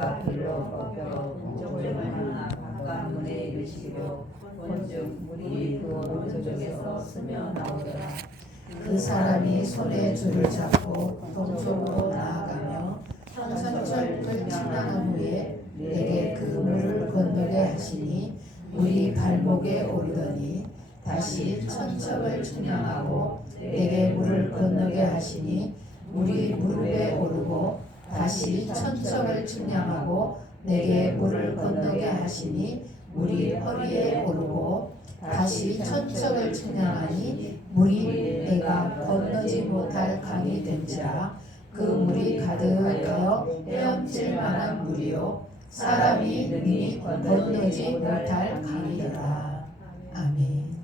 각각 길로 꺾여 동쪽을 향하나 각각 문에 이르시기로 본즉 물이 그 오른쪽에서 스며 나오더라. 그 사람이 손에 줄을 잡고 동쪽으로 나아가며 천천철을 지나간 후에 내게 그 물을 건너게 하시니 물이 발목에 오르더니 다시 천척을 측량하고 내게 물을 건너게 하시니 물이 무릎에 오르고 다시 천척을 측량하고 내게 물을 건너게 하시니 물이 허리에 오르고 다시 천척을 측량하니 물이 내가 건너지 못할 강이 된지라. 그 물이 가득하여 헤엄칠 만한 물이요 사람이 능히 건너지 못할 강이더라. 아멘.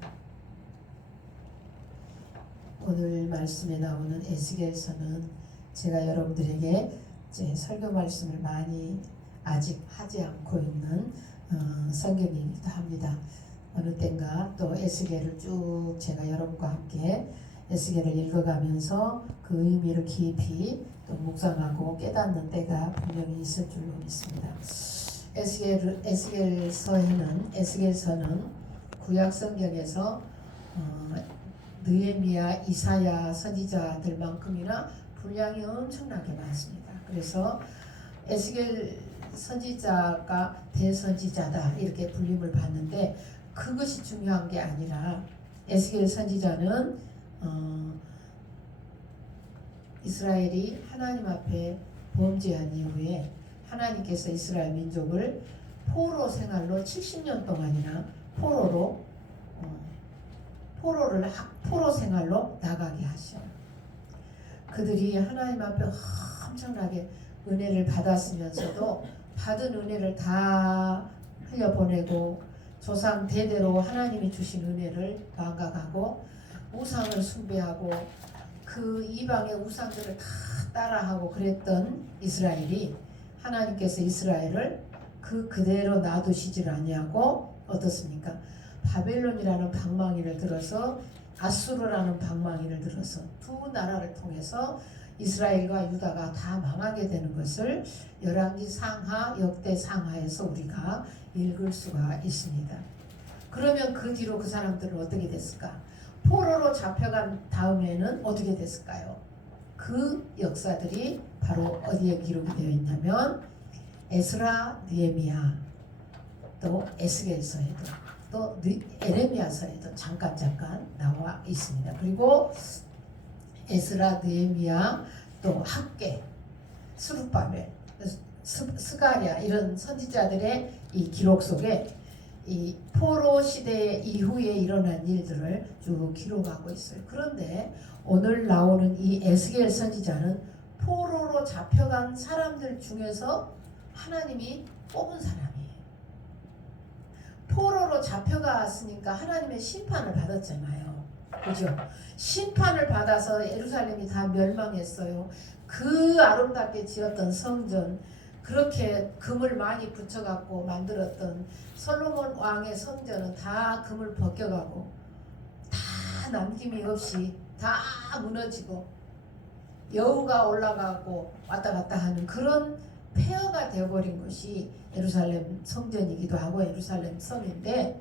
오늘 말씀에 나오는 에스겔서는 제가 여러분들에게 제 설교 말씀을 많이 아직 하지 않고 있는 성경이기도 합니다. 어느 땐가 또 에스겔을 쭉 제가 여러분과 함께 에스겔을 읽어가면서 그 의미를 깊이 또 묵상하고 깨닫는 때가 분명히 있을 줄로 믿습니다. 에스겔서는 구약 성경에서 느헤미야, 이사야 선지자들만큼이나 분량이 엄청나게 많습니다. 그래서 에스겔 선지자가 대선지자다 이렇게 불림을 받는데 그것이 중요한 게 아니라 에스겔 선지자는 이스라엘이 하나님 앞에 범죄한 이후에 하나님께서 이스라엘 민족을 포로 생활로 70년 동안이나 포로 생활로 나가게 하셔요. 그들이 하나님 앞에 엄청나게 은혜를 받았으면서도 받은 은혜를 다 흘려보내고 조상 대대로 하나님이 주신 은혜를 망각하고 우상을 숭배하고 그 이방의 우상들을 다 따라하고 그랬던 이스라엘이 하나님께서 이스라엘을 그대로 놔두시질 아니하고 어떻습니까? 바벨론이라는 방망이를 들어서 아수르라는 방망이를 들어서 두 나라를 통해서 이스라엘과 유다가 다 망하게 되는 것을 열왕기 상하, 역대 상하에서 우리가 읽을 수가 있습니다. 그러면 그 뒤로 그 사람들은 어떻게 됐을까? 포로로 잡혀간 다음에는 어떻게 됐을까요? 그 역사들이 바로 어디에 기록이 되어 있냐면 에스라, 느헤미야, 또 에스겔서에도 또 에레미야서에도 잠깐 나와 있습니다. 그리고 에스라, 느헤미야, 또 학개, 스룹바벨, 스가랴 이런 선지자들의 이 기록 속에 이 포로 시대 이후에 일어난 일들을 쭉 기록하고 있어요. 그런데 오늘 나오는 이 에스겔 선지자는 포로로 잡혀간 사람들 중에서 하나님이 뽑은 사람이에요. 포로로 잡혀갔으니까 하나님의 심판을 받았잖아요. 그죠? 심판을 받아서 예루살렘이 다 멸망했어요. 그 아름답게 지었던 성전, 그렇게 금을 많이 붙여갖고 만들었던 솔로몬 왕의 성전은 다 금을 벗겨가고 다 남김이 없이 다 무너지고 여우가 올라가고 왔다 갔다 하는 그런 폐허가 되어버린 것이 예루살렘 성전이기도 하고 예루살렘 성인데,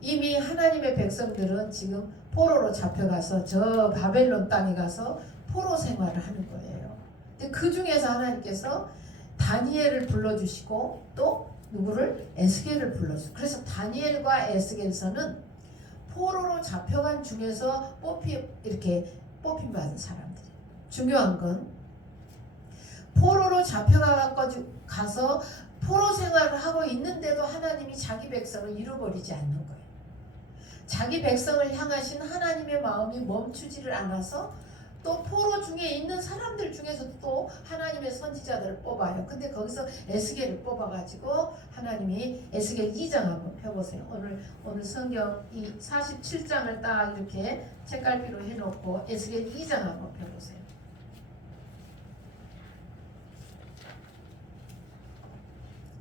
이미 하나님의 백성들은 지금 포로로 잡혀가서 저 바벨론 땅에 가서 포로 생활을 하는 거예요. 근데 그 중에서 하나님께서 다니엘을 불러주시고 또 누구를? 에스겔을 불러주시고, 그래서 다니엘과 에스겔서는 포로로 잡혀간 중에서 뽑힘 받은 사람들이에요. 중요한 건 포로로 잡혀가서 포로 생활을 하고 있는데도 하나님이 자기 백성을 잃어버리지 않는 거예요. 자기 백성을 향하신 하나님의 마음이 멈추지를 않아서 또 포로 중에 있는 사람들 중에서도 또 하나님의 선지자들을 뽑아요. 근데 거기서 에스겔을 뽑아가지고 하나님이 에스겔 2장 한번 펴보세요. 오늘 성경 이 47장을 딱 이렇게 책갈피로 해놓고 에스겔 2장 한번 펴보세요.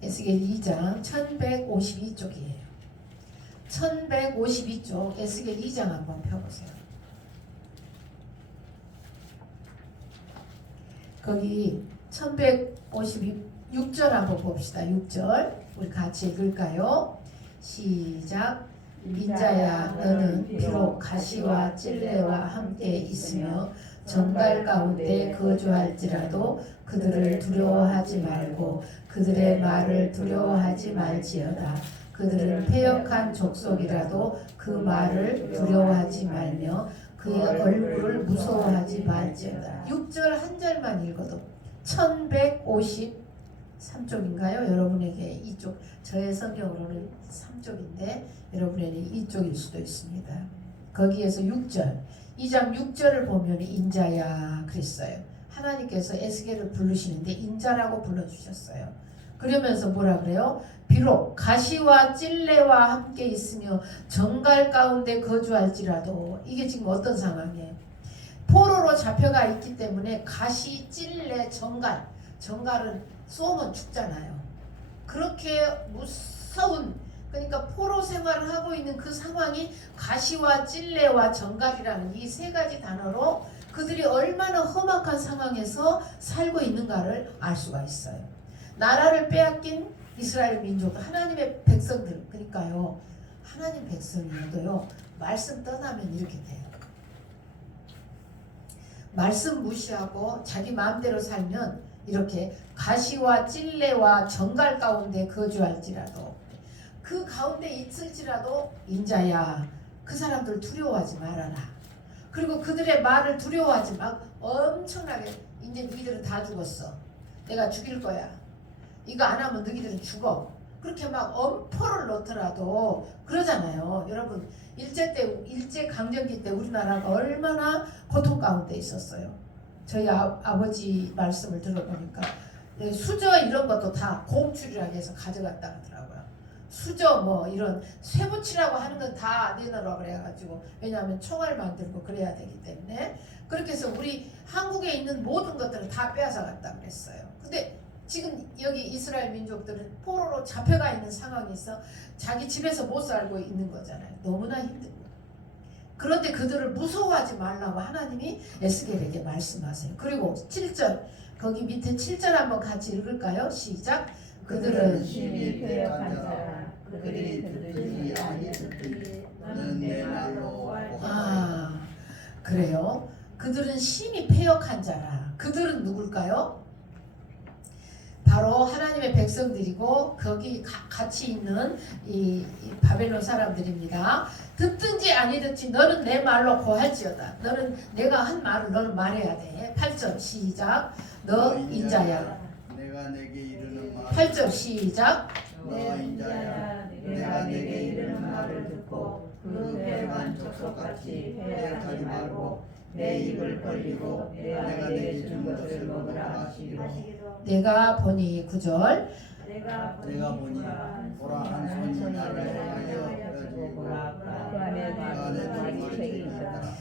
에스겔 2장 1152쪽이에요. 1152쪽 에스겔 2장 한번 펴보세요. 거기 6절 한번 봅시다. 6절 우리 같이 읽을까요? 시작. 인자야 너는 비록 가시와 찔레와 함께 있으며 정갈 가운데 거주할지라도 그들을 두려워하지 말고 그들의 말을 두려워하지 말지어다. 그들은 패역한 족속이라도 그 말을 두려워하지 말며 그의 얼굴을 무서워하지 말지어다. 6절 한 절만 읽어도 1153쪽인가요? 여러분에게 이쪽, 저의 성경으로는 3쪽인데 여러분에게 이쪽일 수도 있습니다. 거기에서 6절, 2장 6절을 보면 인자야 그랬어요. 하나님께서 에스겔을 부르시는데 인자라고 불러주셨어요. 그러면서 뭐라 그래요? 비록 가시와 찔레와 함께 있으며 정갈 가운데 거주할지라도, 이게 지금 어떤 상황이에요? 포로로 잡혀가 있기 때문에 가시, 찔레, 정갈, 정갈은 쏘면 죽잖아요. 그렇게 무서운, 그러니까 포로 생활을 하고 있는 그 상황이 가시와 찔레와 정갈이라는 이 세 가지 단어로 그들이 얼마나 험악한 상황에서 살고 있는가를 알 수가 있어요. 나라를 빼앗긴 이스라엘 민족, 하나님의 백성들, 그러니까요, 하나님 백성이어도요, 말씀 떠나면 이렇게 돼요. 말씀 무시하고 자기 마음대로 살면 이렇게 가시와 찔레와 정갈 가운데 거주할지라도, 그 가운데 있을지라도 인자야 그 사람들 두려워하지 말아라. 그리고 그들의 말을 두려워하지 마. 엄청나게 이제 너희들은 다 죽었어. 내가 죽일 거야. 이거 안 하면 너희들은 죽어. 그렇게 막 엄포를 놓더라도 그러잖아요. 여러분 일제 강점기 때 우리나라가 얼마나 고통 가운데 있었어요. 저희 아버지 말씀을 들어보니까 수저 이런 것도 다 공출이라고 해서 가져갔다 하더라고요. 수저 뭐 이런 쇠붙이라고 하는 건 다 내놓으라고 그래가지고, 왜냐하면 총알 만들고 그래야 되기 때문에 그렇게 해서 우리 한국에 있는 모든 것들을 다 빼앗아 갔다 그랬어요. 근데 지금 여기 이스라엘 민족들은 포로로 잡혀가 있는 상황이 있어 자기 집에서 못 살고 있는 거잖아요. 너무나 힘들고. 그런데 그들을 무서워하지 말라고 하나님이 에스겔에게 말씀하세요. 그리고 7절, 거기 밑에 7절 한번 같이 읽을까요? 시작. 그들은 심히 패역한 자라. 그들이 듣지 아니하였으니 너는 내 말로 그래요. 그들은 심히 패역한 자라. 그들은 누굴까요? 바로 하나님의 백성들이고 거기 같이 있는 이 바벨론 사람들입니다. 듣든지 아니 듣지 너는 내 말로 고할지어다. 너는 내가 한 말을 너는 말해야 돼. 8절 시작. 너 인자야. 내가 내게 이르는 말. 8절 시작. 너 인자야 내가 내게 이르는 말을 듣고 그 패역한 족속같이 패역하지 말고 내 입을 벌리고 내가 내게 준 것을 먹으라 하시기로. 내가 보니 9절. 내가 보니 보라 한 손이 나를 향하여 펴지고 그 안에 두 책이 있더라.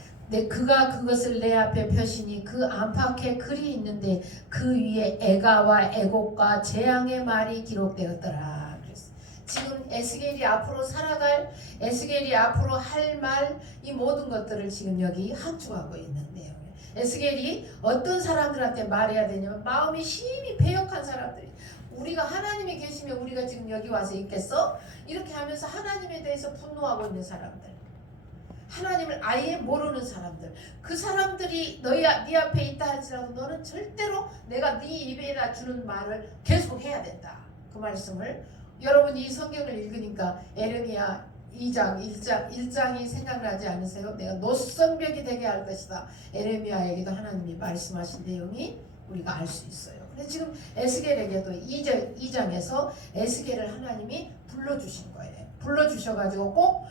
그가 그것을 내 앞에 펴시니 그 안팎에 글이 있는데 그 위에 애가와 애곡과 재앙의 말이 기록되었더라. 그랬어. 지금 에스겔이 앞으로 살아갈, 에스겔이 앞으로 할 말, 이 모든 것들을 지금 여기 함축하고 있는 내용이에요. 에스겔이 어떤 사람들한테 말해야 되냐면 마음이 심히 패역한 사람들이, 우리가 하나님이 계시면 우리가 지금 여기 와서 있겠어? 이렇게 하면서 하나님에 대해서 분노하고 있는 사람들, 하나님을 아예 모르는 사람들, 그 사람들이 네 앞에 있다 할지라도 너는 절대로 내가 네 입에다 주는 말을 계속 해야 된다. 그 말씀을 여러분이 이 성경을 읽으니까 에레미야 2장 1장이 생각나지 않으세요? 내가 노성벽이 되게 할 것이다. 에레미야에게도 하나님이 말씀하신 내용이 우리가 알 수 있어요. 근데 지금 에스겔에게도 2장에서 에스겔을 하나님이 불러주신 거예요. 불러주셔가지고 꼭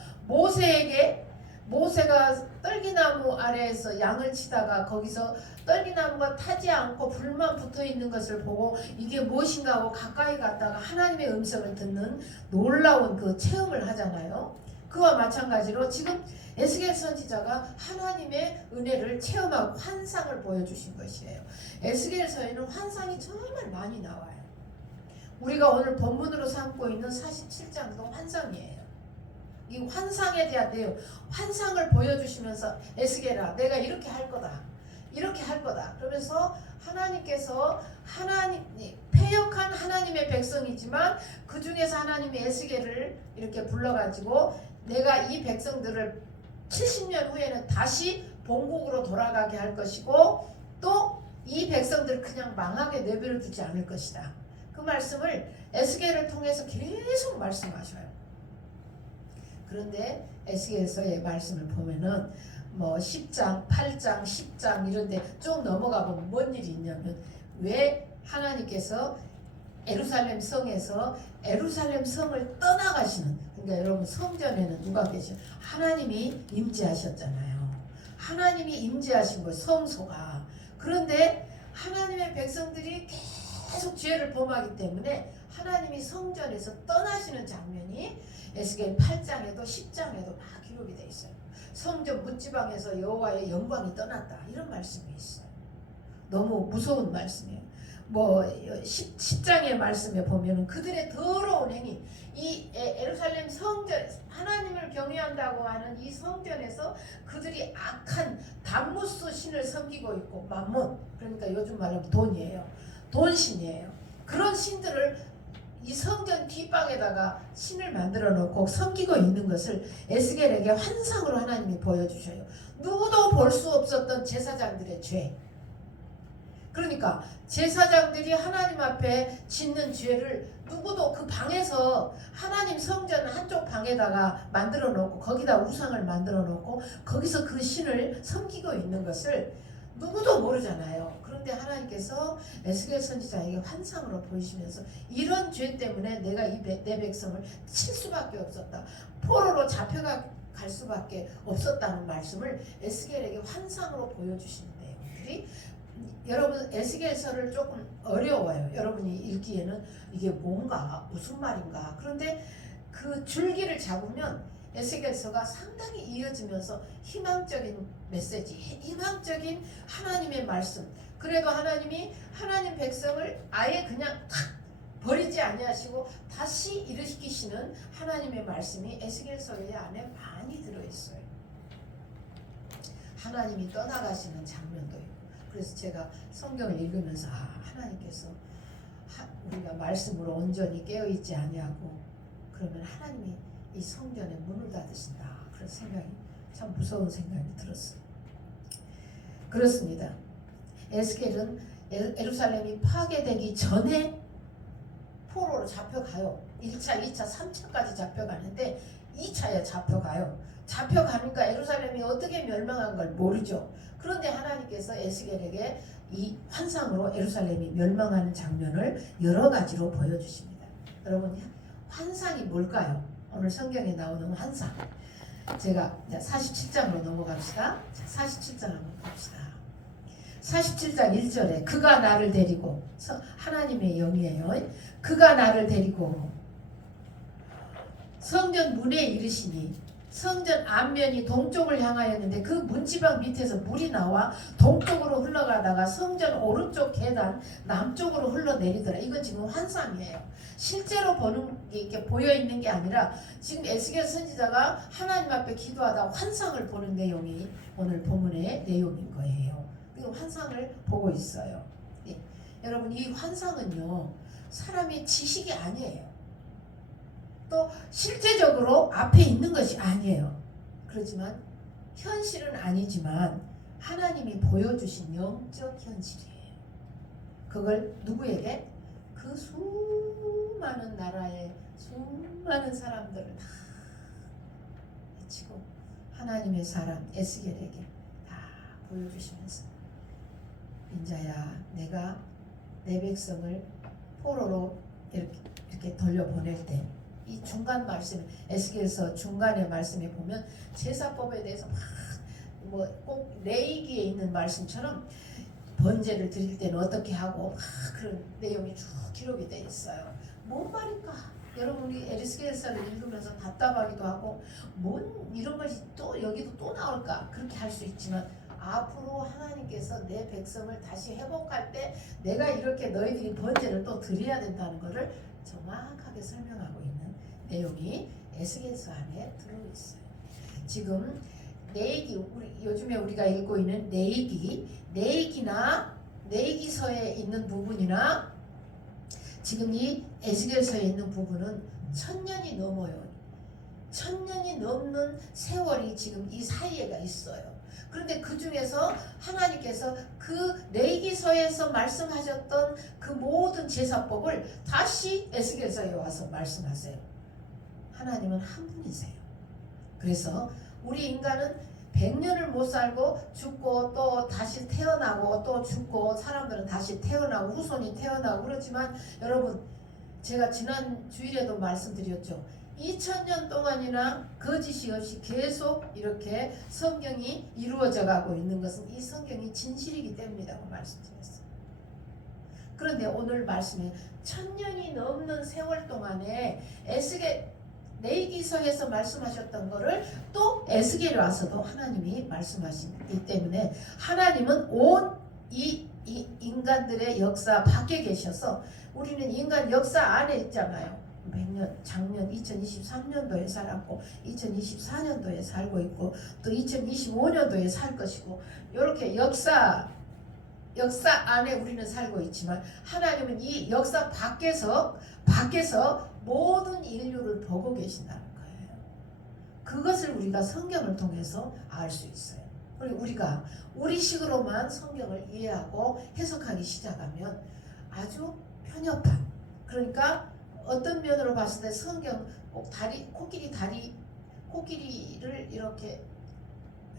모세가 떨기나무 아래에서 양을 치다가 거기서 떨기나무가 타지 않고 불만 붙어 있는 것을 보고 이게 무엇인가 하고 가까이 갔다가 하나님의 음성을 듣는 놀라운 그 체험을 하잖아요. 그와 마찬가지로 지금 에스겔 선지자가 하나님의 은혜를 체험하고 환상을 보여주신 것이에요. 에스겔서에는 환상이 정말 많이 나와요. 우리가 오늘 본문으로 삼고 있는 47장도 환상이에요. 이 환상에 대한 내용, 환상을 보여주시면서 에스겔아 내가 이렇게 할 거다, 이렇게 할 거다. 그러면서 하나님께서 하나님 패역한 하나님의 백성이지만 그 중에서 하나님이 에스겔을 이렇게 불러가지고 내가 이 백성들을 70년 후에는 다시 본국으로 돌아가게 할 것이고 또 이 백성들을 그냥 망하게 내버려 두지 않을 것이다. 그 말씀을 에스겔을 통해서 계속 말씀하셔요. 그런데 에스겔서의 말씀을 보면은 뭐 10장, 8장, 10장 이런데 쭉 넘어가 보면 뭔 일이 있냐면 왜 하나님께서 예루살렘 성에서 예루살렘 성을 떠나가시는, 그러니까 여러분 성전에는 누가 계셔? 하나님이 임재하셨잖아요. 하나님이 임재하신 거 성소가. 그런데 하나님의 백성들이 계속 죄를 범하기 때문에 하나님이 성전에서 떠나시는 장면이 에스겔 8장에도 10장에도 막 기록이 되어 있어요. 성전 문지방에서 여호와의 영광이 떠났다 이런 말씀이 있어요. 너무 무서운 말씀이에요. 뭐 10장의 말씀에 보면은 그들의 더러운 행위, 이 예루살렘 성전, 하나님을 경외한다고 하는 이 성전에서 그들이 악한 담무스 신을 섬기고 있고, 맘몬, 그러니까 요즘 말로 돈이에요. 돈신이에요. 그런 신들을 이 성전 뒷방에다가 신을 만들어 놓고 섬기고 있는 것을 에스겔에게 환상으로 하나님이 보여주셔요. 누구도 볼 수 없었던 제사장들의 죄. 그러니까 제사장들이 하나님 앞에 짓는 죄를 누구도 그 방에서, 하나님 성전 한쪽 방에다가 만들어 놓고 거기다 우상을 만들어 놓고 거기서 그 신을 섬기고 있는 것을 누구도 모르잖아요. 그런데 하나님께서 에스겔 선지자에게 환상으로 보이시면서 이런 죄 때문에 내가 내 백성을 칠 수밖에 없었다, 포로로 잡혀갈 수밖에 없었다는 말씀을 에스겔에게 환상으로 보여주시는데요. 여러분 에스겔서를 조금 어려워요. 여러분이 읽기에는 이게 뭔가 무슨 말인가. 그런데 그 줄기를 잡으면 에스겔서가 상당히 이어지면서 희망적인 메시지, 희망적인 하나님의 말씀. 그래도 하나님이 하나님 백성을 아예 그냥 탁 버리지 아니하시고 다시 일으키시는 하나님의 말씀이 에스겔서의 안에 많이 들어있어요. 하나님이 떠나가시는 장면도 있고. 그래서 제가 성경을 읽으면서 하나님께서 우리가 말씀으로 온전히 깨어있지 아니하고 그러면 하나님이 이 성전에 문을 닫으신다. 그런 생각이, 참 무서운 생각이 들었어요. 그렇습니다. 에스겔은 예루살렘이 파괴되기 전에 포로로 잡혀가요. 1차, 2차, 3차까지 잡혀가는데 2차에 잡혀가요. 잡혀가니까 예루살렘이 어떻게 멸망한 걸 모르죠. 그런데 하나님께서 에스겔에게 이 환상으로 예루살렘이 멸망하는 장면을 여러 가지로 보여주십니다. 여러분, 환상이 뭘까요? 오늘 성경에 나오는 환상. 제가 47장으로 넘어갑시다. 47장 한번 봅시다. 47장 1절에 그가 나를 데리고, 하나님의 영이에요. 그가 나를 데리고 성전 문에 이르시니, 성전 앞면이 동쪽을 향하였는데 그 문지방 밑에서 물이 나와 동쪽으로 흘러가다가 성전 오른쪽 계단 남쪽으로 흘러내리더라. 이건 지금 환상이에요. 실제로 보는 게 이렇게 보여 있는 게 아니라 지금 에스겔 선지자가 하나님 앞에 기도하다 환상을 보는 내용이 오늘 본문의 내용인 거예요. 그 환상을 보고 있어요. 예. 여러분, 이 환상은요 사람의 지식이 아니에요. 또 실제적으로 앞에 있는 것이 아니에요. 그렇지만 현실은 아니지만 하나님이 보여주신 영적 현실이에요. 그걸 누구에게? 그 수많은 나라의 수많은 사람들을 다 해치고 하나님의 사람 에스겔에게 다 보여주시면서, 인자야, 내가 내 백성을 포로로 이렇게 돌려보낼 때, 이 중간 말씀, 에스겔서 중간의 말씀에 보면 제사법에 대해서 뭐 꼭 레위기에 있는 말씀처럼 번제를 드릴 때는 어떻게 하고 그런 내용이 쭉 기록이 되어 있어요. 뭔 말일까? 여러분이 에스겔서를 읽으면서 답답하기도 하고 뭔 이런 것이 또 여기도 또 나올까? 그렇게 할 수 있지만 앞으로 하나님께서 내 백성을 다시 회복할 때 내가 이렇게 너희들이 번제를 또 드려야 된다는 것을 정확하게 설명하고 있는 내용이 에스겔서 안에 들어있어요. 지금 내기, 요즘에 우리가 읽고 있는 내기나 내기서에 있는 부분이나 지금 이 에스겔서에 있는 부분은 1000년이 넘어요. 1000년이 넘는 세월이 지금 이 사이에가 있어요. 그런데 그 중에서 하나님께서 그 레위기서에서 말씀하셨던 그 모든 제사법을 다시 에스겔서에 와서 말씀하세요. 하나님은 한 분이세요. 그래서 우리 인간은 100년을 못 살고 죽고 또 다시 태어나고 또 죽고 사람들은 다시 태어나고 후손이 태어나고 그렇지만 여러분 제가 지난 주일에도 말씀드렸죠. 2000년 동안이나 거짓이 없이 계속 이렇게 성경이 이루어져 가고 있는 것은 이 성경이 진실이기 때문이라고 말씀드렸어요. 그런데 오늘 말씀에 1000년이 넘는 세월 동안에 레위기서에서 말씀하셨던 거를 또 에스겔에 와서도 하나님이 말씀하시기 때문에 하나님은 온 이 인간들의 역사 밖에 계셔서 우리는 인간 역사 안에 있잖아요. 100년, 작년 2023년도에 살았고 2024년도에 살고 있고 또 2025년도에 살 것이고 이렇게 역사 안에 우리는 살고 있지만 하나님은 이 역사 밖에서 모든 인류를 보고 계신다는 거예요. 그것을 우리가 성경을 통해서 알 수 있어요. 그리고 우리가 우리식으로만 성경을 이해하고 해석하기 시작하면 아주 편협한, 그러니까 어떤 면으로 봤을 때 성경 꼭 코끼리를 이렇게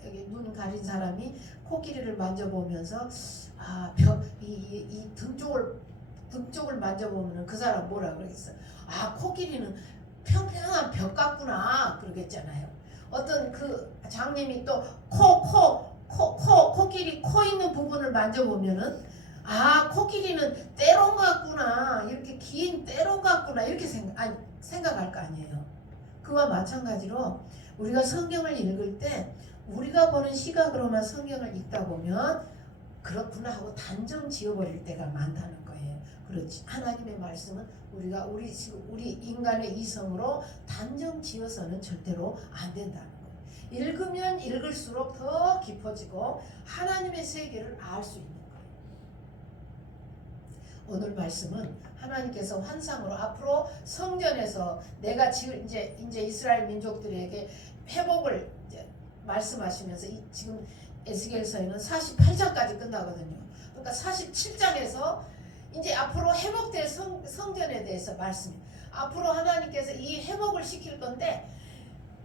여기 눈 가린 사람이 코끼리를 만져보면서 이 등 쪽을 만져보면 그 사람 뭐라 그러겠어? 코끼리는 평평한 벽 같구나 그러겠잖아요. 어떤 그 장님이 또 코끼리 코 있는 부분을 만져보면은 코끼리는 때론 같구나 이렇게 긴 때론 같구나 이렇게 생각할 거 아니에요. 그와 마찬가지로 우리가 성경을 읽을 때 우리가 보는 시각으로만 성경을 읽다 보면 그렇구나 하고 단정 지어버릴 때가 많다는 거예요. 그렇지. 하나님의 말씀은 우리가 우리 인간의 이성으로 단정 지어서는 절대로 안 된다는 거예요. 읽으면 읽을수록 더 깊어지고 하나님의 세계를 알 수 있는 거예요. 오늘 말씀은 하나님께서 환상으로 앞으로 성전에서 내가 이제 이스라엘 민족들에게 회복을 이제 말씀하시면서 지금 에스겔서에는 48장까지 끝나거든요. 그러니까 47장에서 이제 앞으로 회복될 성전에 대해서 앞으로 하나님께서 이 회복을 시킬 건데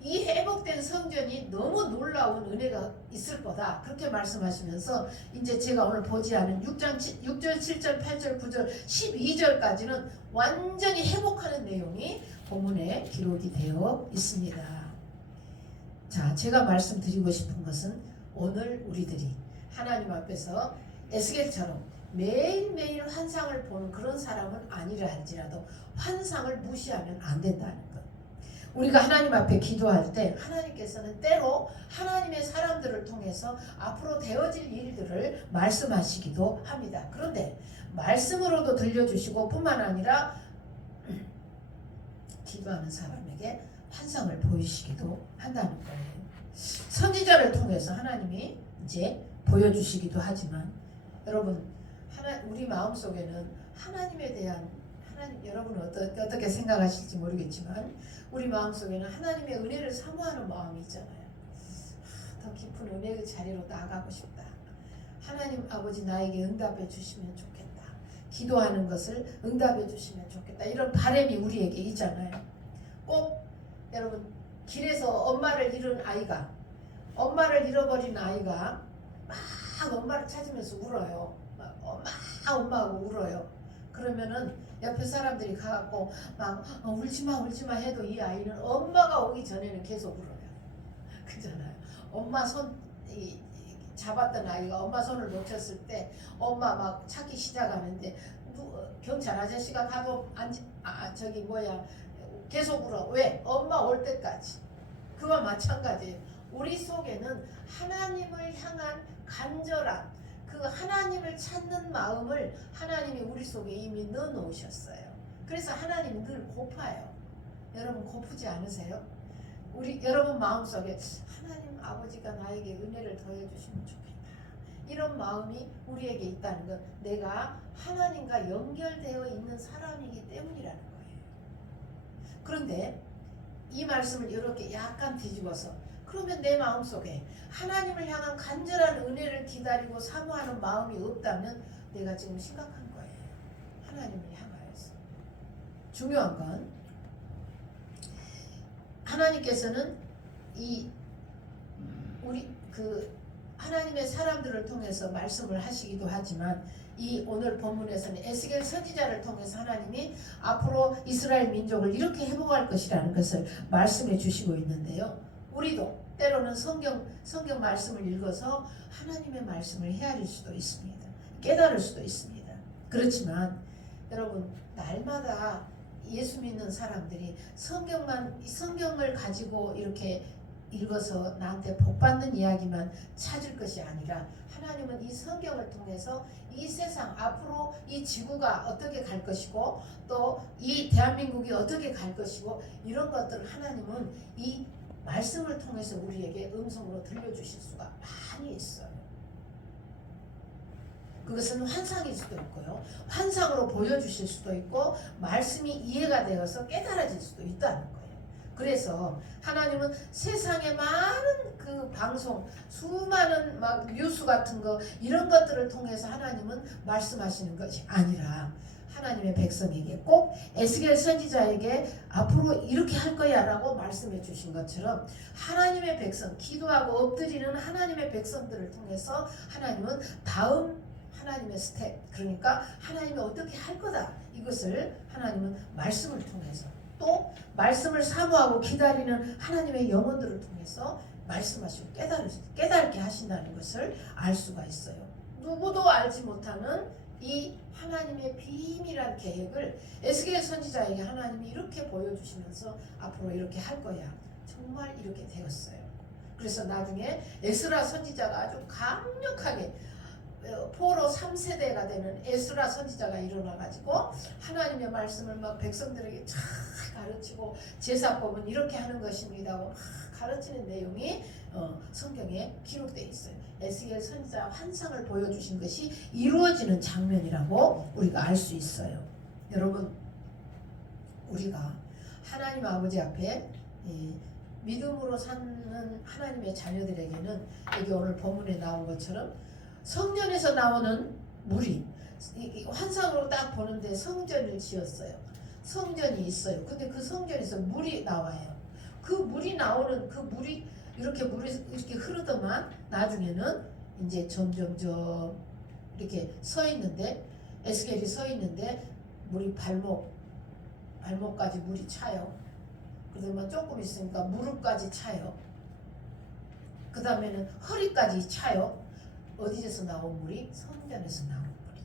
이 회복된 성전이 너무 놀라운 은혜가 있을 거다 그렇게 말씀하시면서 이제 제가 오늘 보지 않은 6절, 7절, 8절, 9절, 12절까지는 완전히 회복하는 내용이 본문에 기록이 되어 있습니다. 자, 제가 말씀드리고 싶은 것은 오늘 우리들이 하나님 앞에서 에스겔처럼 매일매일 환상을 보는 그런 사람은 아니라 할지라도 환상을 무시하면 안 된다는 것. 우리가 하나님 앞에 기도할 때 하나님께서는 때로 하나님의 사람들을 통해서 앞으로 되어질 일들을 말씀하시기도 합니다. 그런데 말씀으로도 들려주시고 뿐만 아니라 기도하는 사람에게 환상을 보이시기도 한다는 거예요. 선지자를 통해서 하나님이 이제 보여주시기도 하지만 여러분 우리 마음속에는 하나님에 대한 여러분은 어떻게 생각하실지 모르겠지만 우리 마음속에는 하나님의 은혜를 사모하는 마음이 있잖아요. 더 깊은 은혜의 자리로 나아가고 싶다. 하나님 아버지 나에게 응답해 주시면 좋겠다. 기도하는 것을 응답해 주시면 좋겠다. 이런 바람이 우리에게 있잖아요. 꼭 여러분 길에서 엄마를 잃어버린 아이가 막 엄마를 찾으면서 울어요. 엄마 하고 울어요. 그러면은 옆에 사람들이 가갖고 막 울지마 해도 이 아이는 엄마가 오기 전에는 계속 울어요. 그잖아요. 엄마 손 잡았던 아이가 엄마 손을 놓쳤을 때 엄마 막 찾기 시작하는데 경찰 아저씨가 가도 계속 울어. 왜? 엄마 올 때까지. 그와 마찬가지예요. 우리 속에는 하나님을 향한 간절한 그 하나님을 찾는 마음을 하나님이 우리 속에 이미 넣어 놓으셨어요. 그래서 하나님은 늘 고파요. 여러분 고프지 않으세요? 여러분 마음속에 하나님 아버지가 나에게 은혜를 더해 주시면 좋겠다. 이런 마음이 우리에게 있다는 건 내가 하나님과 연결되어 있는 사람이기 때문이라는 거예요. 그런데 이 말씀을 이렇게 약간 뒤집어서 그러면 내 마음속에 하나님을 향한 간절한 은혜를 기다리고 사모하는 마음이 없다면 내가 지금 심각한 거예요. 하나님을 향하여서. 중요한 건 하나님께서는 이 우리 그 하나님의 사람들을 통해서 말씀을 하시기도 하지만 이 오늘 본문에서는 에스겔 선지자를 통해서 하나님이 앞으로 이스라엘 민족을 이렇게 회복할 것이라는 것을 말씀해 주시고 있는데요. 우리도 때로는 성경 말씀을 읽어서 하나님의 말씀을 헤아릴 수도 있습니다. 깨달을 수도 있습니다. 그렇지만 여러분 날마다 예수 믿는 사람들이 성경을 가지고 이렇게 읽어서 나한테 복받는 이야기만 찾을 것이 아니라 하나님은 이 성경을 통해서 이 세상 앞으로 이 지구가 어떻게 갈 것이고 또 이 대한민국이 어떻게 갈 것이고 이런 것들을 하나님은 이 말씀을 통해서 우리에게 음성으로 들려주실 수가 많이 있어요. 그것은 환상일 수도 있고요. 환상으로 보여주실 수도 있고 말씀이 이해가 되어서 깨달아질 수도 있다는 거예요. 그래서 하나님은 세상에 많은 그 방송, 수많은 막 뉴스 같은 거 이런 것들을 통해서 하나님은 말씀하시는 것이 아니라 하나님의 백성에게 꼭 에스겔 선지자에게 앞으로 이렇게 할 거야 라고 말씀해 주신 것처럼 하나님의 백성, 기도하고 엎드리는 하나님의 백성들을 통해서 하나님은 다음 하나님의 스텝, 그러니까 하나님이 어떻게 할 거다 이것을 하나님은 말씀을 통해서 또 말씀을 사모하고 기다리는 하나님의 영혼들을 통해서 말씀하시고 깨닫게 하신다는 것을 알 수가 있어요. 누구도 알지 못하는 이 하나님의 비밀한 계획을 에스겔 선지자에게 하나님이 이렇게 보여주시면서 앞으로 이렇게 할 거야. 정말 이렇게 되었어요. 그래서 나중에 에스라 선지자가 아주 강력하게 포로 3세대가 되는 에스라 선지자가 일어나가지고 하나님의 말씀을 막 백성들에게 잘 가르치고 제사법은 이렇게 하는 것입니다 하고 막 가르치는 내용이 성경에 기록되어 있어요. 에스겔 선지자 환상을 보여주신 것이 이루어지는 장면이라고 우리가 알 수 있어요. 여러분 우리가 하나님 아버지 앞에 믿음으로 사는 하나님의 자녀들에게는 여기 오늘 본문에 나온 것처럼 성전에서 나오는 물이 환상으로 딱 보는데 성전을 지었어요. 성전이 있어요. 근데 그 성전에서 물이 나와요. 그 물이 나오는 그 물이 물이 이렇게 흐르더만 나중에는 이제 점점점 이렇게 서 있는데 에스겔이 서 있는데 물이 발목까지 물이 차요. 그러면 조금 있으니까 무릎까지 차요. 그 다음에는 허리까지 차요. 어디에서 나온 물이? 성전에서 나온 물이.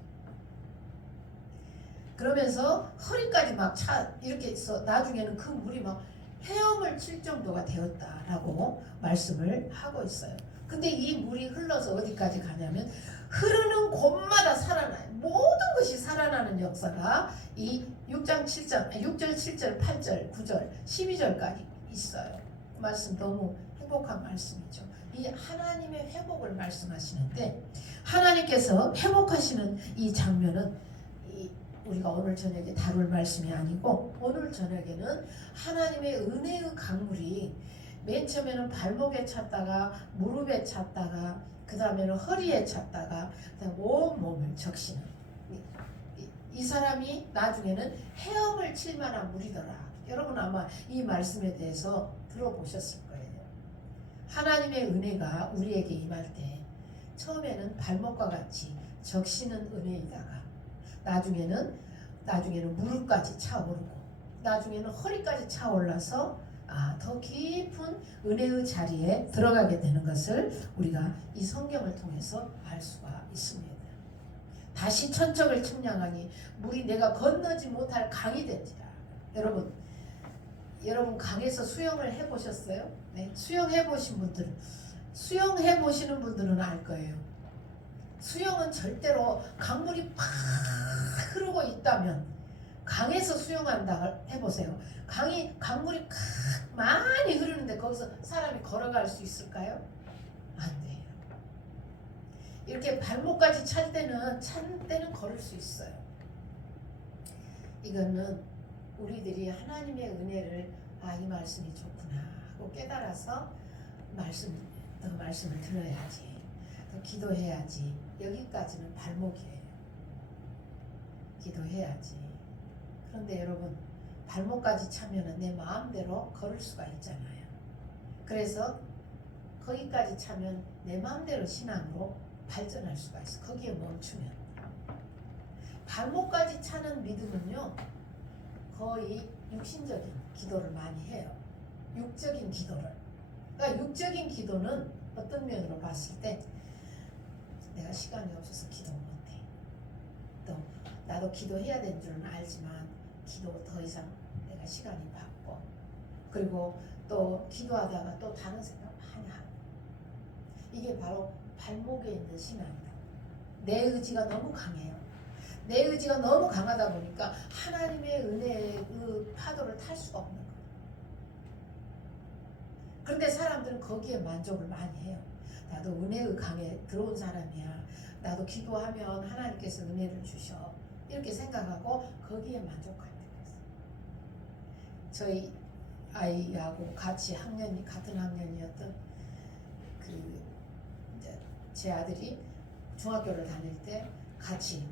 그러면서 허리까지 막 이렇게 해서 나중에는 그 물이 막 헤엄을 칠 정도가 되었다라고 말씀을 하고 있어요. 근데 이 물이 흘러서 어디까지 가냐면 흐르는 곳마다 살아나요. 모든 것이 살아나는 역사가 이 6절, 7절, 8절, 9절, 12절까지 있어요. 그 말씀 너무 행복한 말씀이죠. 이 하나님의 회복을 말씀하시는데 하나님께서 회복하시는 이 장면은 우리가 오늘 저녁에 다룰 말씀이 아니고 오늘 저녁에는 하나님의 은혜의 강물이 맨 처음에는 발목에 찼다가 무릎에 찼다가 그 다음에는 허리에 찼다가 온몸을 적시는 이 사람이 나중에는 헤엄을 칠 만한 물이더라. 여러분 아마 이 말씀에 대해서 들어보셨을 거예요. 하나님의 은혜가 우리에게 임할 때 처음에는 발목과 같이 적시는 은혜이다가 나중에는 무릎까지 차오르고 나중에는 허리까지 차올라서 더 깊은 은혜의 자리에 들어가게 되는 것을 우리가 이 성경을 통해서 알 수가 있습니다. 다시 천적을 측량하니 물이 내가 건너지 못할 강이 된지라. 여러분 강에서 수영을 해보셨어요? 네, 수영해보시는 분들은 알 거예요. 수영은 절대로 강물이 팍 흐르고 있다면 강에서 수영한다 해보세요. 강물이 많이 흐르는데 거기서 사람이 걸어갈 수 있을까요? 안 돼요. 이렇게 발목까지 찰 때는 걸을 수 있어요. 이거는 우리들이 하나님의 은혜를 이 말씀이 좋구나 하고 깨달아서 더 말씀을 들어야지, 더 기도해야지. 여기까지는 발목이에요. 기도해야지. 그런데 여러분, 발목까지 차면은 내 마음대로 걸을 수가 있잖아요. 그래서 거기까지 차면 내 마음대로 신앙으로 발전할 수가 있어. 거기에 멈추면. 발목까지 차는 믿음은요, 거의 육신적인 기도를 많이 해요. 육적인 기도를. 그러니까 육적인 기도는 어떤 면으로 봤을 때 내가 시간이 없어서 기도 못해. 또 나도 기도해야 되는 줄은 알지만 기도 더 이상 내가 시간이 바빠. 그리고 또 기도하다가 또 다른 생각 많이 하고. 이게 바로 발목에 있는 신앙이다. 내 의지가 너무 강해요. 내 의지가 너무 강하다 보니까 하나님의 은혜의 그 파도를 탈 수가 없는 거예요. 그런데 사람들은 거기에 만족을 많이 해요. 나도 은혜의 강에 들어온 사람이야. 나도 기도하면 하나님께서 은혜를 주셔. 이렇게 생각하고 거기에 만족할 때가 있어요. 저희 아이하고 같은 학년이었던 제 아들이 중학교를 다닐 때 같이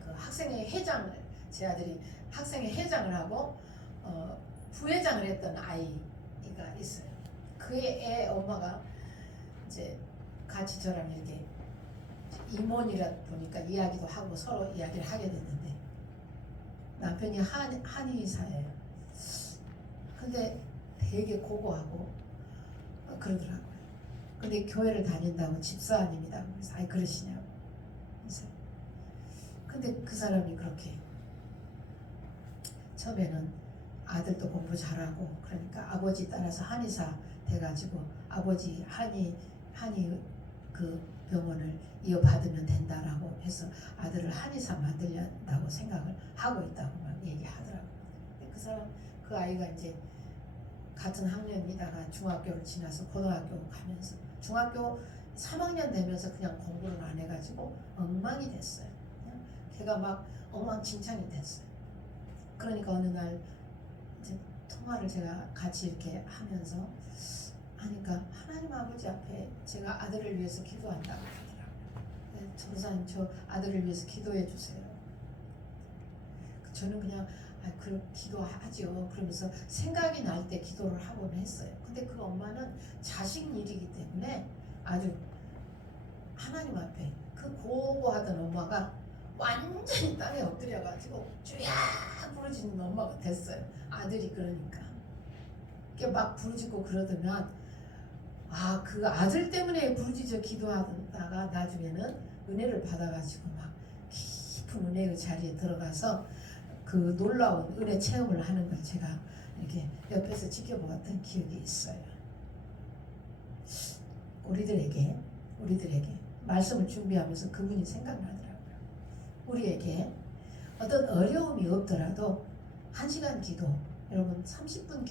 그 학생회 회장을, 제 아들이 학생회 회장을 하고 부회장을 했던 아이가 있어요. 그의 애 엄마가 이제 같이 저랑 이렇게 이모니라 보니까 이야기도 하고 서로 이야기를 하게 됐는데, 남편이 한의사예요. 근데 되게 고고하고 그러더라고요. 근데 교회를 다닌다고 집사님이다. 그래서 그러시냐고. 그래서 근데 그 사람이 그렇게 처음에는 아들도 공부 잘하고 그러니까 아버지 따라서 한의사 돼가지고 아버지 한의 그 병원을 이어받으면 된다라고 해서 아들을 한의사 만들려고 생각을 하고 있다고 막 얘기하더라고요. 근데 그 아이가 이제 같은 학년이다가 중학교를 지나서 고등학교 가면서 중학교 3학년 되면서 그냥 공부를 안 해가지고 엉망이 됐어요. 그냥 걔가 막 엉망진창이 됐어요. 그러니까 어느 날 이제 통화를 제가 같이 이렇게 하면서 하니까 하나님 아버지 앞에 제가 아들을 위해서 기도한다고 하더라고요. 전사님, 저 아들을 위해서 기도해 주세요. 저는 그냥 기도하죠. 그러면서 생각이 날 때 기도를 하곤 했어요. 근데 그 엄마는 자식 일이기 때문에 아주 하나님 앞에 그 고고하던 엄마가 완전히 땅에 엎드려가지고 쭈야 부르짖는 엄마가 됐어요. 아들이 그러니까. 이렇게 막 부르짖고 그러더만 그 아들 때문에 부르짖어 기도하다가 나중에는 은혜를 받아가지고 막 깊은 은혜의 자리에 들어가서 그 놀라운 은혜 체험을 하는 걸 제가 이렇게 옆에서 지켜보았던 기억이 있어요. 우리들에게 말씀을 준비하면서 그분이 생각나더라고요. 우리에게 어떤 어려움이 없더라도 1시간 기도, 여러분 30분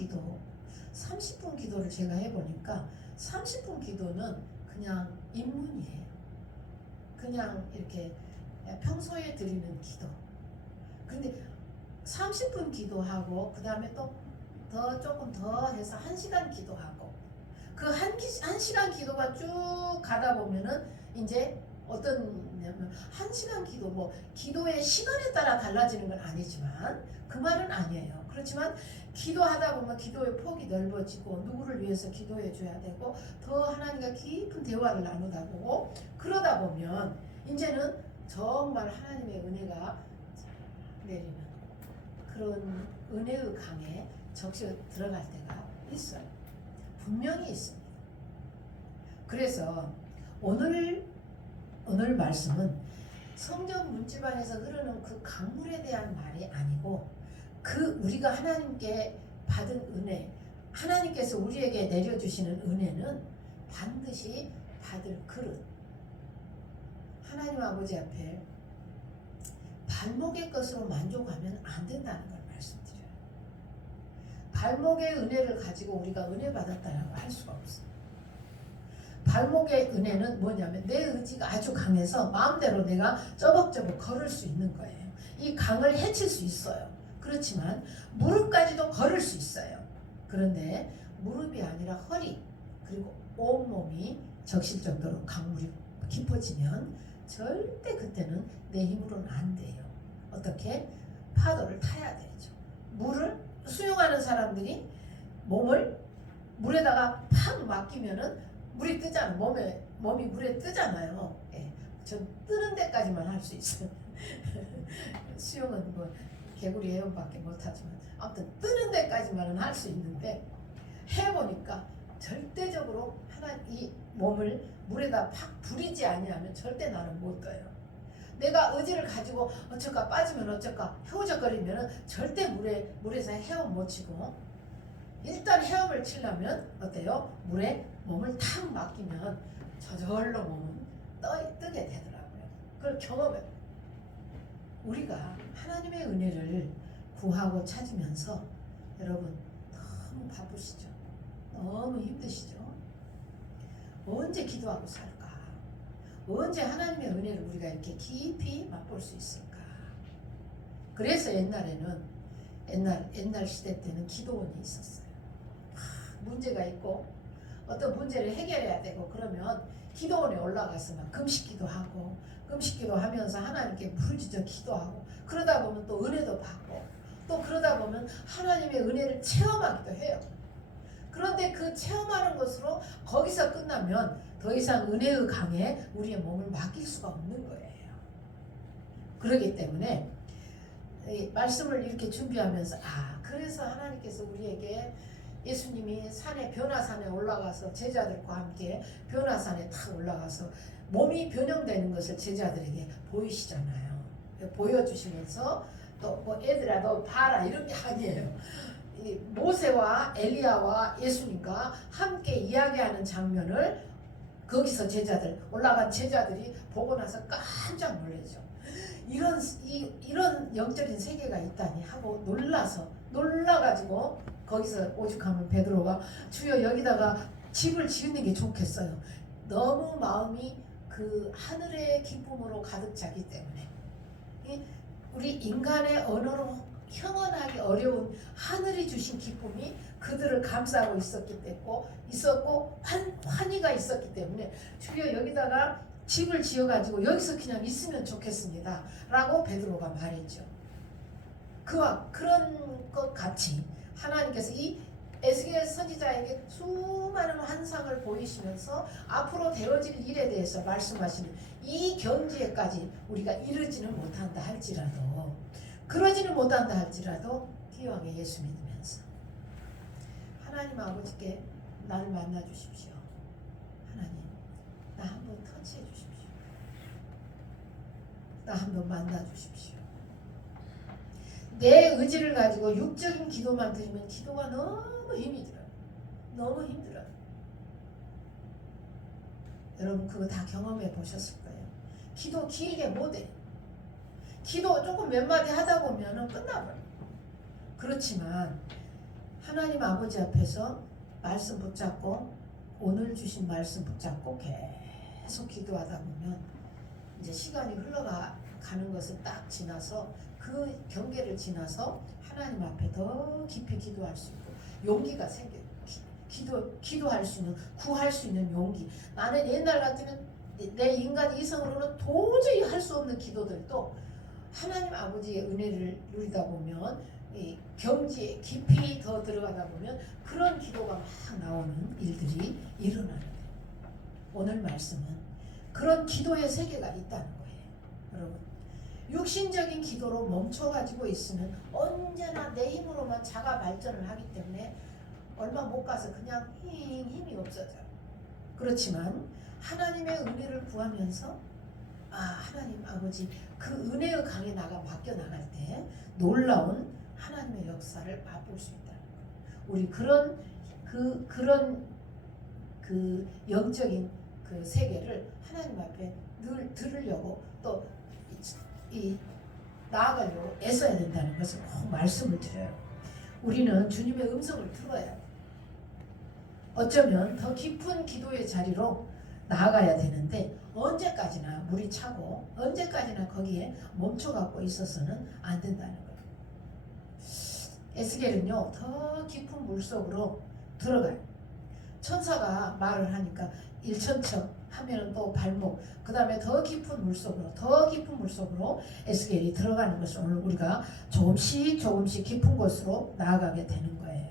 기도를 제가 해보니까 30분 기도는 그냥 입문이에요. 그냥 이렇게 평소에 드리는 기도. 근데 30분 기도하고 그 다음에 또 조금 더 해서 1시간 기도하고 그 1시간 기도가 쭉 가다 보면은 이제 어떤 1시간 기도 기도의 시간에 따라 달라지는 건 아니지만 그 말은 아니에요. 그렇지만 기도하다 보면 기도의 폭이 넓어지고 누구를 위해서 기도해 줘야 되고 더 하나님과 깊은 대화를 나누다 보고 그러다 보면 이제는 정말 하나님의 은혜가 내리는 그런 은혜의 강에 적셔 들어갈 때가 있어요. 분명히 있습니다. 그래서 오늘 말씀은 성경 문지방에서 흐르는 그 강물에 대한 말이 아니고 그 우리가 하나님께 받은 은혜, 하나님께서 우리에게 내려주시는 은혜는 반드시 받을 그릇, 하나님 아버지 앞에 발목의 것으로 만족하면 안 된다는 걸 말씀드려요. 발목의 은혜를 가지고 우리가 은혜 받았다라고 할 수가 없어요. 발목의 은혜는 뭐냐면 내 의지가 아주 강해서 마음대로 내가 쩌벅쩌벅 걸을 수 있는 거예요. 이 강을 헤칠 수 있어요. 그렇지만 무릎까지도 걸을 수 있어요. 그런데 무릎이 아니라 허리 그리고 온몸이 적실 정도로 강물이 깊어지면 절대 그때는 내 힘으로는 안 돼요. 어떻게? 파도를 타야 되죠. 물을 수영하는 사람들이 몸을 물에다가 팍 맡기면은 물이 뜨잖아. 몸이 물에 뜨잖아요. 예, 전 뜨는 데까지만 할 수 있어요. 수영은 뭐 개구리 헤엄밖에 못하지만 아무튼 뜨는 데까지만은 할 수 있는데 해보니까 절대적으로 하나 이 몸을 물에다 팍 부리지 아니하면 절대 나는 못 떠요. 내가 의지를 가지고 어쩔까 빠지면 어쩔까 헤어져거리면 절대 물에서 헤엄 못 치고 일단 헤엄을 치려면 어때요? 물에 몸을 탁 맡기면 저절로 몸은 뜨게 되더라고요. 그걸 경험해요. 우리가 하나님의 은혜를 구하고 찾으면서 여러분 너무 바쁘시죠? 너무 힘드시죠? 언제 기도하고 살까? 언제 하나님의 은혜를 우리가 이렇게 깊이 맛볼 수 있을까? 그래서 옛날에는 옛날 시대 때는 기도원이 있었어요. 문제가 있고 어떤 문제를 해결해야 되고 그러면 기도원에 올라가서 막 금식기도 하고 금식기도 하면서 하나님께 부르짖어 기도하고 그러다 보면 또 은혜도 받고 또 그러다 보면 하나님의 은혜를 체험하기도 해요. 그런데 그 체험하는 것으로 거기서 끝나면 더 이상 은혜의 강에 우리의 몸을 맡길 수가 없는 거예요. 그렇기 때문에 이 말씀을 이렇게 준비하면서 그래서 하나님께서 우리에게 예수님이 산에 변화산에 올라가서 제자들과 함께 변화산에 탁 올라가서 몸이 변형되는 것을 제자들에게 보이시잖아요. 보여주시면서 또 뭐 애들아 너 봐라 이런 게 아니에요. 이 모세와 엘리야와 예수님과 함께 이야기하는 장면을 거기서 올라간 제자들이 보고 나서 깜짝 놀라죠. 이런 영적인 세계가 있다니 하고 놀라가지고 거기서 오죽하면 베드로가 주여 여기다가 집을 지으는 게 좋겠어요. 너무 마음이 그 하늘의 기쁨으로 가득 차기 때문에 우리 인간의 언어로 형언하기 어려운 하늘이 주신 기쁨이 그들을 감싸고 있었고 환희가 있었기 때문에 주여 여기다가 집을 지어가지고 여기서 그냥 있으면 좋겠습니다 라고 베드로가 말했죠. 그와 그런 것 같이 하나님께서 이 에스겔 선지자에게 수많은 환상을 보이시면서 앞으로 되어질 일에 대해서 말씀하시는 이 경지에까지 우리가 이르지는 못한다 할지라도 그러지는 못한다 할지라도 기왕에 예수 믿으면서 하나님 아버지께 나를 만나 주십시오. 하나님 나 한번 터치해 주십시오. 나 한번 만나 주십시오. 내 의지를 가지고 육적인 기도만 드리면 기도가 너무 힘이 들어요. 너무 힘들어요. 여러분 그거 다 경험해 보셨을 거예요. 기도 길게 못해. 기도 조금 몇 마디 하다 보면 끝나버려요. 그렇지만 하나님 아버지 앞에서 말씀 붙잡고 오늘 주신 말씀 붙잡고 계속 기도하다 보면 이제 시간이 흘러가는 것을 딱 지나서 그 경계를 지나서 하나님 앞에 더 깊이 기도할 수 있고 용기가 생겨요. 기도할 수 있는 구할 수 있는 용기. 나는 옛날 같으면 내 인간 이성으로는 도저히 할 수 없는 기도들도 하나님 아버지의 은혜를 누리다 보면 이 경지에 깊이 더 들어가다 보면 그런 기도가 막 나오는 일들이 일어나는 거예요. 오늘 말씀은 그런 기도의 세계가 있다는 거예요. 여러분 육신적인 기도로 멈춰가지고 있으면 언제나 내 힘으로만 자가 발전을 하기 때문에 얼마 못 가서 그냥 힘이 없어져요. 그렇지만 하나님의 은혜를 구하면서 하나님 아버지 그 은혜의 강에 맡겨 나갈 때 놀라운 하나님의 역사를 맛볼 수 있다는 거예요. 우리 그런 영적인 그 세계를 하나님 앞에 늘 들으려고 또 나아가려고 애써야 된다는 것을 꼭 말씀을 드려요. 우리는 주님의 음성을 들어야 돼요. 어쩌면 더 깊은 기도의 자리로 나아가야 되는데 언제까지나 물이 차고 언제까지나 거기에 멈춰갖고 있어서는 안 된다는 거예요. 에스겔은요 더 깊은 물속으로 들어가요. 천사가 말을 하니까 1천척 하면은 또 발목, 그 다음에 더 깊은 물속으로 에스겔이 들어가는 것을 오늘 우리가 조금씩 깊은 곳으로 나아가게 되는 거예요.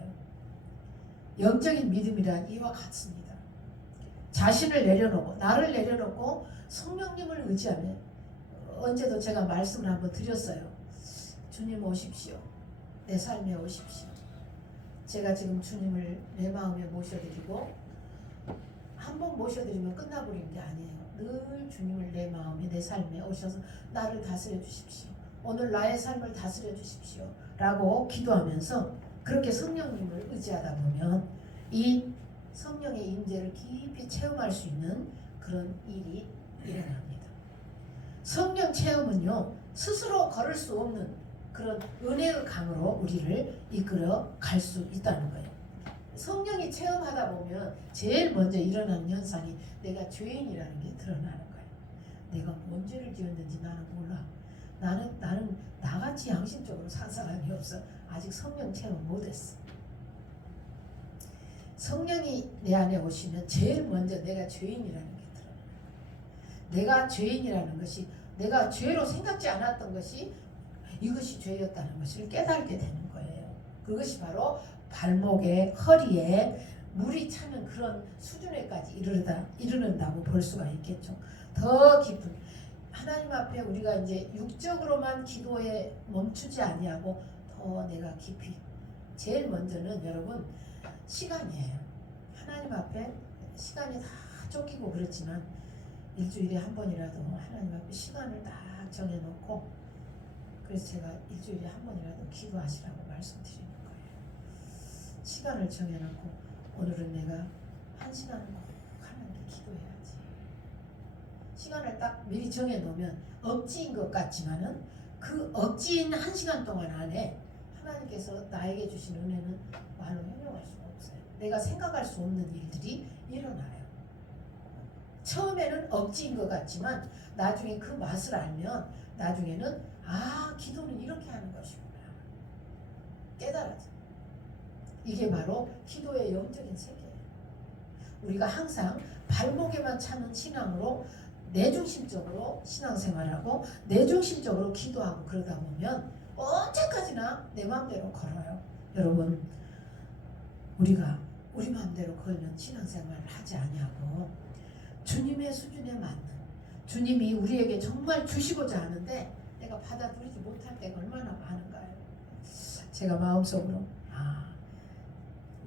영적인 믿음이란 이와 같습니다. 자신을 내려놓고 나를 내려놓고 성령님을 의지하며, 언제도 제가 말씀을 한번 드렸어요. 주님 오십시오. 내 삶에 오십시오. 제가 지금 주님을 내 마음에 모셔드리고 한 번 모셔드리면 끝나버리는 게 아니에요. 늘 주님을 내 마음에 내 삶에 오셔서 나를 다스려 주십시오. 오늘 나의 삶을 다스려 주십시오 라고 기도하면서 그렇게 성령님을 의지하다 보면 이 성령의 임재를 깊이 체험할 수 있는 그런 일이 일어납니다. 성령 체험은요 스스로 걸을 수 없는 그런 은혜의 강으로 우리를 이끌어 갈 수 있다는 거예요. 성령이 체험하다 보면 제일 먼저 일어나는 현상이 내가 죄인이라는 게 드러나는 거예요. 내가 뭔 죄를 지었는지 나는 몰라. 나는 나같이 양심적으로 산 사람이 없어. 아직 성령 체험 못했어. 성령이 내 안에 오시면 제일 먼저 내가 죄인이라는 게 드러나요. 내가 죄인이라는 것이, 내가 죄로 생각지 않았던 것이 이것이 죄였다는 것을 깨닫게 되는 거예요. 그것이 바로 발목에, 허리에 물이 차는 그런 수준에까지 이르는다고 볼 수가 있겠죠. 더 깊은 하나님 앞에 우리가 이제 육적으로만 기도에 멈추지 아니하고 더 내가 깊이, 제일 먼저는 여러분 시간이에요. 하나님 앞에 시간이 다 쫓기고 그렇지만 일주일에 한 번이라도 하나님 앞에 시간을 딱 정해놓고, 그래서 제가 일주일에 한 번이라도 기도하시라고 말씀드리는 거예요. 시간을 정해놓고 오늘은 내가 1시간은 꼭 하나님께 기도해야지. 시간을 딱 미리 정해놓으면 억지인 것 같지만은 그 억지인 1시간 동안 안에 하나님께서 나에게 주신 은혜는 말로 형용할 수가 없어요. 내가 생각할 수 없는 일들이 일어나요. 처음에는 억지인 것 같지만 나중에 그 맛을 알면 나중에는 기도는 이렇게 하는 것이구나 깨달아져. 이게 바로 기도의 영적인 세계예요. 우리가 항상 발목에만 차는 신앙으로 내중심적으로 신앙생활하고 내중심적으로 기도하고 그러다 보면 언제까지나 내 마음대로 걸어요. 여러분, 우리가 우리 마음대로 걸면 신앙생활을 하지 아니하고 주님의 수준에 맞는, 주님이 우리에게 정말 주시고자 하는데 내가 받아들이지 못할 때가 얼마나 많은가요? 제가 마음속으로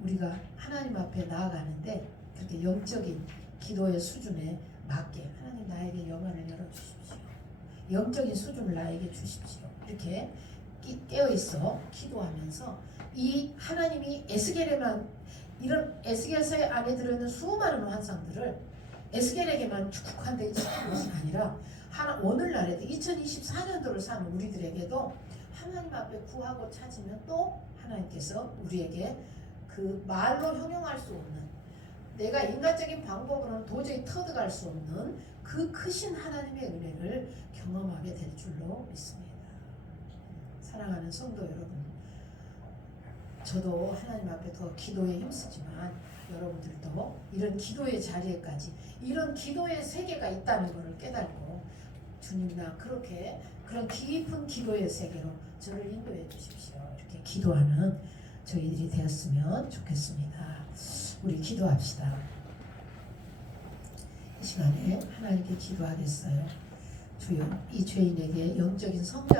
우리가 하나님 앞에 나아가는데 그렇게 영적인 기도의 수준에 맞게 하나님 나에게 영안을 열어주십시오. 영적인 수준을 나에게 주십시오. 이렇게 깨어있어 기도하면서 이 하나님이 에스겔에만, 이런 에스겔서에 안에 들어있는 수많은 환상들을 에스겔에게만 국한되어 있는 것이 아니라 오늘날에도 2024년도를 사는 우리들에게도 하나님 앞에 구하고 찾으면 또 하나님께서 우리에게 그 말로 형용할 수 없는, 내가 인간적인 방법으로는 도저히 터득할 수 없는 그 크신 하나님의 은혜를 경험하게 될 줄로 믿습니다. 사랑하는 성도 여러분, 저도 하나님 앞에 더 기도에 힘쓰지만 여러분들도 이런 기도의 자리에까지, 이런 기도의 세계가 있다는 것을 깨닫고 주님 나 그런 깊은 기도의 세계로 저를 인도해 주십시오. 이렇게 기도하는 저희들이 되었으면 좋겠습니다. 우리 기도합시다. 이 시간에 하나님께 기도하겠어요. 주여, 이 죄인에게 영적인 성장